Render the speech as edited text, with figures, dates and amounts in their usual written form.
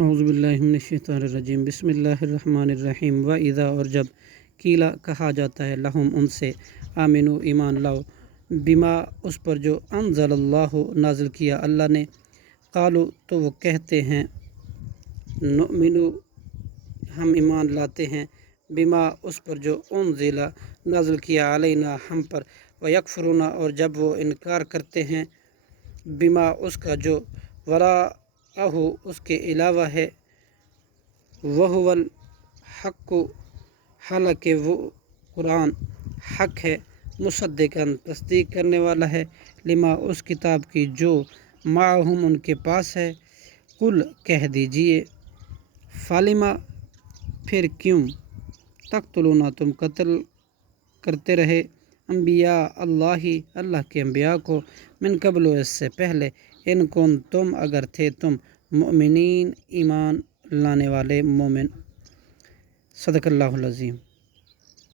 اعوذ باللہ من الشیطان الرجیم، بسم اللہ الرحمن الرحیم۔ وَإِذَا، اور جب قیلا کہا جاتا ہے، لہم ان سے، آمنو ایمان لاؤ، بما اس پر جو انزل اللہ نازل کیا اللہ نے، قالو تو وہ کہتے ہیں، نؤمنو ہم ایمان لاتے ہیں، بما اس پر جو انزل نازل کیا علینا ہم پر، ویکفرون اور جب وہ انکار کرتے ہیں، بما اس کا جو وراءہ اس کے علاوہ ہے، وہو الحق حالانکہ وہ قرآن حق ہے، مصدقاً تصدیق کرنے والا ہے، لما اس کتاب کی جو معہم ان کے پاس ہے، قل کہہ دیجئے، فالما پھر کیوں، تقتلون تم قتل کرتے رہے، انبیاء اللہ کے انبیاء کو، من قبل اس سے پہلے، ان کن تم اگر تھے تم مؤمنین ایمان لانے والے مومن۔ صدق اللہ العظیم۔